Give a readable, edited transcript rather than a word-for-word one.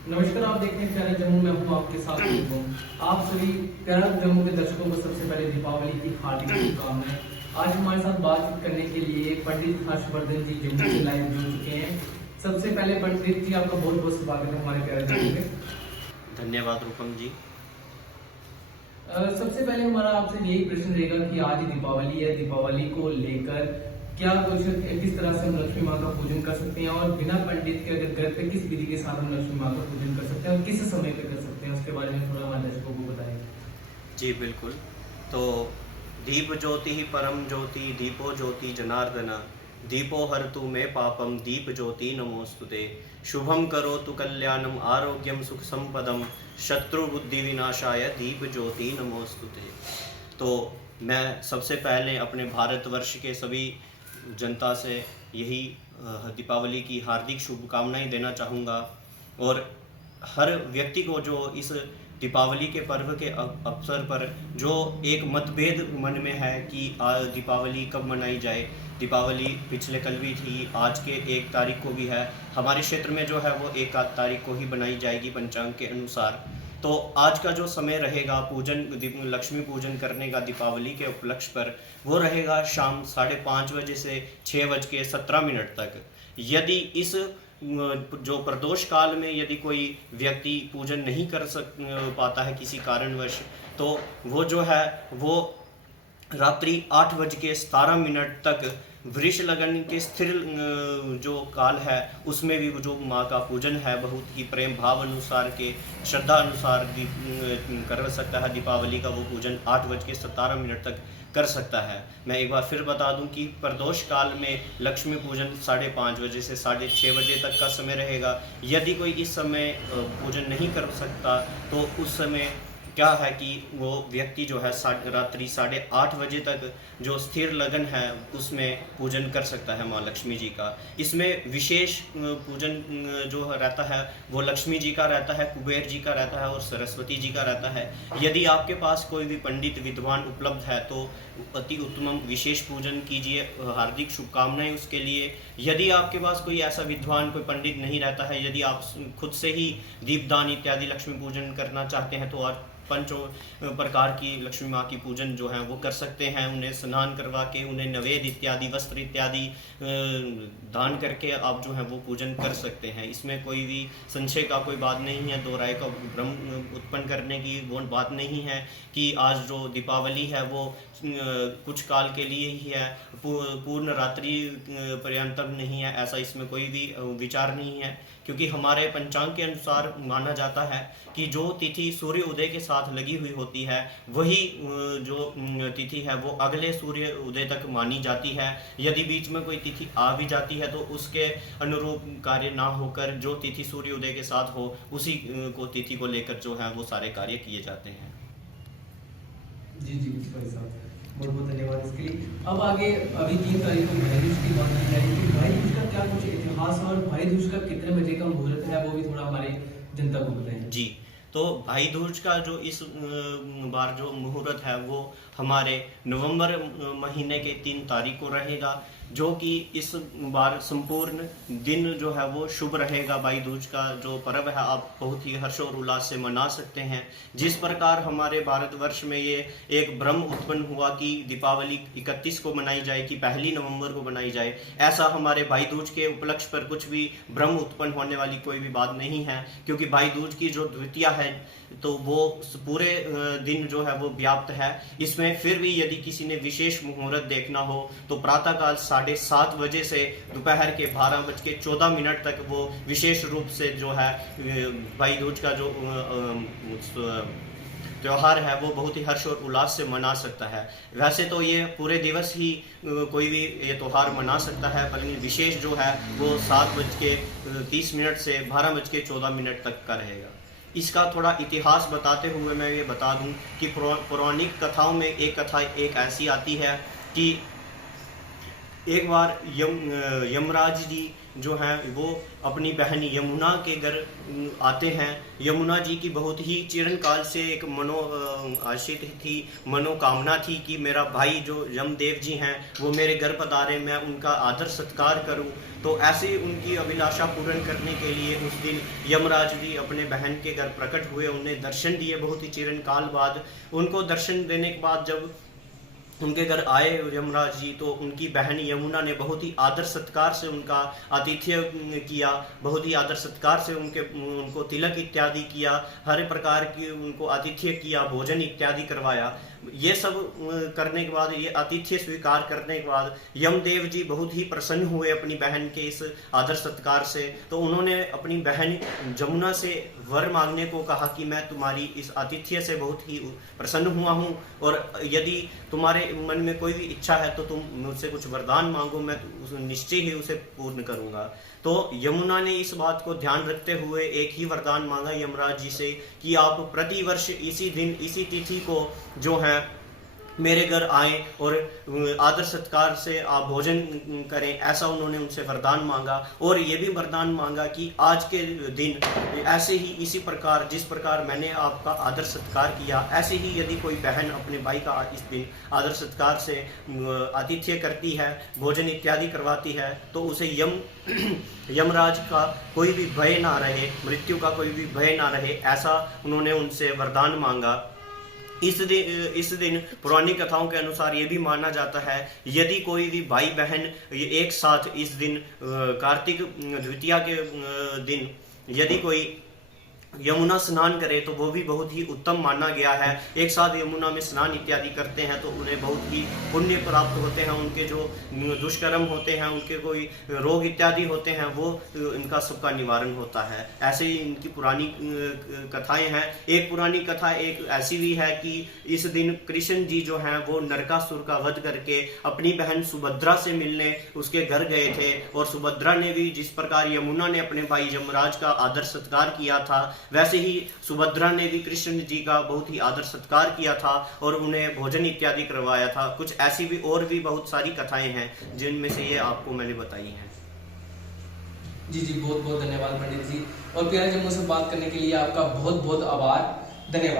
नमस्कार, आप देख रहे हैं प्यारा जम्मू में हूँ आपके साथ हूँ। आप सभी प्यारा जम्मू के दर्शकों को सबसे पहले दीपावली की हार्दिक शुभकामनाएं। आज हमारे साथ बातचीत करने के लिए पंडित हर्षवर्धन जी जम्मू से लाइव जुड़ चुके हैं। सबसे पहले पंडित जी आपका बहुत बहुत स्वागत है हमारे प्यारे जम्मू में। धन्यवाद रूपम जी। सबसे पहले हमारा आपसे यही प्रश्न रहेगा कि आज दीपावली है, दीपावली को लेकर क्या कुछ किस तरह से हम लक्ष्मी माँ का पूजन कर सकते हैं और बिना पंडित के अगर घर पे किस विधि के साथ हम लक्ष्मी माँ का पूजन कर सकते हैं और किस समय पे कर सकते हैं, उसके बारे में थोड़ा हमारे दर्शकों को बताएं। जी बिल्कुल। तो दीप ज्योति ही परम ज्योति दीपो ज्योति जनार्दन दीपो हरतु मे पापम दीप ज्योति नमोस्तुते शुभम करो तु कल्याणम आरोग्यम सुख संपदम शत्रु बुद्धि विनाशाय दीप ज्योति नमोस्तुते। तो मैं सबसे पहले अपने भारतवर्ष के सभी जनता से यही दीपावली की हार्दिक शुभकामनाएं देना चाहूँगा और हर व्यक्ति को जो इस दीपावली के पर्व के अवसर पर जो एक मतभेद मन में है कि दीपावली कब मनाई जाए। दीपावली पिछले कल भी थी, आज के 1 तारीख को भी है। हमारे क्षेत्र में जो है वो 1 तारीख को ही बनाई जाएगी पंचांग के अनुसार। तो आज का जो समय रहेगा पूजन लक्ष्मी पूजन करने का दीपावली के उपलक्ष्य पर, वो रहेगा शाम 5:30 बजे से 6:17 तक। यदि इस जो प्रदोष काल में यदि कोई व्यक्ति पूजन नहीं कर पाता है किसी कारणवश, तो वो जो है वो रात्रि 8:17 तक वृष लगन के स्थिर जो काल है उसमें भी जो माँ का पूजन है बहुत ही प्रेम भाव अनुसार के श्रद्धा अनुसार कर सकता है। दीपावली का वो पूजन 8:17 तक कर सकता है। मैं एक बार फिर बता दूं कि प्रदोष काल में लक्ष्मी पूजन 5:30 बजे से 6:30 बजे तक का समय रहेगा। यदि कोई इस समय पूजन नहीं कर सकता तो उस समय क्या है कि वो व्यक्ति जो है रात्रि 8:30 बजे तक जो स्थिर लगन है उसमें पूजन कर सकता है माँ लक्ष्मी जी का। इसमें विशेष पूजन जो रहता है वो लक्ष्मी जी का रहता है, कुबेर जी का रहता है और सरस्वती जी का रहता है। यदि आपके पास कोई भी पंडित विद्वान उपलब्ध है तो अति उत्तम विशेष पूजन कीजिए। हार्दिक शुभकामनाएं उसके लिए। यदि आपके पास कोई ऐसा विद्वान कोई पंडित नहीं रहता है, यदि आप खुद से ही दीपदान इत्यादि लक्ष्मी पूजन करना चाहते हैं तो आप 5 प्रकार की लक्ष्मी माँ की पूजन जो है वो कर सकते हैं। उन्हें स्नान करवा के उन्हें नवेद इत्यादि वस्त्र इत्यादि दान करके आप जो है वो पूजन कर सकते हैं। इसमें कोई भी संशय का कोई बात नहीं है, दो राय का भ्रम उत्पन्न करने की वो बात नहीं है कि आज जो दीपावली है वो कुछ काल के लिए ही है, पूर्ण रात्रि पर्यंतम नहीं है, ऐसा इसमें कोई भी विचार नहीं है। क्योंकि हमारे पंचांग के अनुसार माना जाता है कि जो तिथि सूर्य उदय के साथ लगी हुई होती है वही जो तिथि है वो अगले सूर्य उदय तक मानी जाती है। यदि बीच में कोई तिथि आ भी जाती है तो उसके अनुरूप कार्य ना होकर जो तिथि सूर्य उदय के साथ हो उसी को तिथि को लेकर जो है वो सारे कार्य किए जाते हैं। जी जी भाई साहब, बहुत बहुत धन्यवाद इसके लिए। अब आगे अभी 3 तारीख को भाई दूज की बात की जाएगी। भाई दूज का क्या कुछ इतिहास और भाई दूज का कितने बजे का मुहूर्त है वो भी थोड़ा हमारे जनता को बताएं। जी, तो भाई दूज का जो इस बार जो मुहूर्त है वो हमारे नवंबर महीने के 3 तारीख को रहेगा, जो कि इस बार संपूर्ण दिन जो है वो शुभ रहेगा। भाई दूज का जो पर्व है आप बहुत ही हर्ष और उल्लास से मना सकते हैं। जिस प्रकार हमारे भारतवर्ष में ये एक भ्रम उत्पन्न हुआ कि दीपावली 31 को मनाई जाए कि 1 नवंबर को मनाई जाए, ऐसा हमारे भाई दूज के उपलक्ष्य पर कुछ भी भ्रम उत्पन्न होने वाली कोई भी बात नहीं है। क्योंकि भाई दूज की जो द्वितीया है तो वो पूरे दिन जो है वो व्याप्त है। इसमें फिर भी यदि किसी ने विशेष मुहूर्त देखना हो तो प्रातःकाल 7:30 बजे से दोपहर के 12:14 तक वो विशेष रूप से जो है भाई दूज का जो त्यौहार है वो बहुत ही हर्ष और उल्लास से मना सकता है। वैसे तो ये पूरे दिवस ही कोई भी ये त्यौहार मना सकता है, पर विशेष जो है वो 7:30 से 12:14 तक का रहेगा। इसका थोड़ा इतिहास बताते हुए मैं ये बता दूं कि पौराणिक कथाओं में एक कथा एक ऐसी आती है कि एक बार यमराज जी जो हैं वो अपनी बहन यमुना के घर आते हैं। यमुना जी की बहुत ही चिरकाल से एक आशित थी, मनोकामना थी कि मेरा भाई जो यमदेव जी हैं वो मेरे घर पधारे, मैं उनका आदर सत्कार करूं। तो ऐसे उनकी अभिलाषा पूर्ण करने के लिए उस दिन यमराज जी अपने बहन के घर प्रकट हुए, उन्हें दर्शन दिए बहुत ही चिरकाल बाद। उनको दर्शन देने के बाद जब उनके घर आए यमराज जी, तो उनकी बहन यमुना ने बहुत ही आदर सत्कार से उनका आतिथ्य किया, बहुत ही आदर सत्कार से उनको तिलक इत्यादि किया, हर प्रकार की उनको आतिथ्य किया, भोजन इत्यादि करवाया। ये सब करने के बाद, ये आतिथ्य स्वीकार करने के बाद यमदेव जी बहुत ही प्रसन्न हुए अपनी बहन के इस आदर सत्कार से। तो उन्होंने अपनी बहन जमुना से वर मांगने को कहा कि मैं तुम्हारी इस आतिथ्य से बहुत ही प्रसन्न हुआ हूँ, और यदि तुम्हारे मन में कोई भी इच्छा है तो तुम मुझसे कुछ वरदान मांगो, मैं निश्चय ही उसे पूर्ण करूंगा। तो यमुना ने इस बात को ध्यान रखते हुए एक ही वरदान मांगा यमराज जी से कि आप प्रतिवर्ष इसी दिन इसी तिथि को जो है मेरे घर आए और आदर सत्कार से आप भोजन करें, ऐसा उन्होंने उनसे वरदान मांगा। और ये भी वरदान मांगा कि आज के दिन ऐसे ही इसी प्रकार जिस प्रकार मैंने आपका आदर सत्कार किया, ऐसे ही यदि कोई बहन अपने भाई का इस दिन आदर सत्कार से आतिथ्य करती है, भोजन इत्यादि करवाती है, तो उसे यमराज का कोई भी भय ना रहे, मृत्यु का कोई भी भय ना रहे, ऐसा उन्होंने उनसे वरदान मांगा। इस दिन पुरानी कथाओं के अनुसार ये भी माना जाता है, यदि कोई भी भाई बहन एक साथ इस दिन कार्तिक द्वितीया के दिन यदि कोई यमुना स्नान करे तो वो भी बहुत ही उत्तम माना गया है। एक साथ यमुना में स्नान इत्यादि करते हैं तो उन्हें बहुत ही पुण्य प्राप्त होते हैं, उनके जो दुष्कर्म होते हैं, उनके कोई रोग इत्यादि होते हैं, वो इनका सबका निवारण होता है। ऐसे ही इनकी पुरानी कथाएं हैं। एक पुरानी कथा एक ऐसी भी है कि इस दिन कृष्ण जी जो हैं वो नरकासुर का वध करके अपनी बहन सुभद्रा से मिलने उसके घर गए थे, और सुभद्रा ने भी जिस प्रकार यमुना ने अपने भाई यमराज का आदर सत्कार किया था, वैसे ही सुभद्रा ने भी कृष्ण जी का बहुत ही आदर सत्कार किया था और उन्हें भोजन इत्यादि करवाया था। कुछ ऐसी भी और भी बहुत सारी कथाएं हैं जिनमें से ये आपको मैंने बताई हैं। जी जी, बहुत बहुत धन्यवाद पंडित जी, और प्यारे जम्मू से बात करने के लिए आपका बहुत बहुत आभार, धन्यवाद।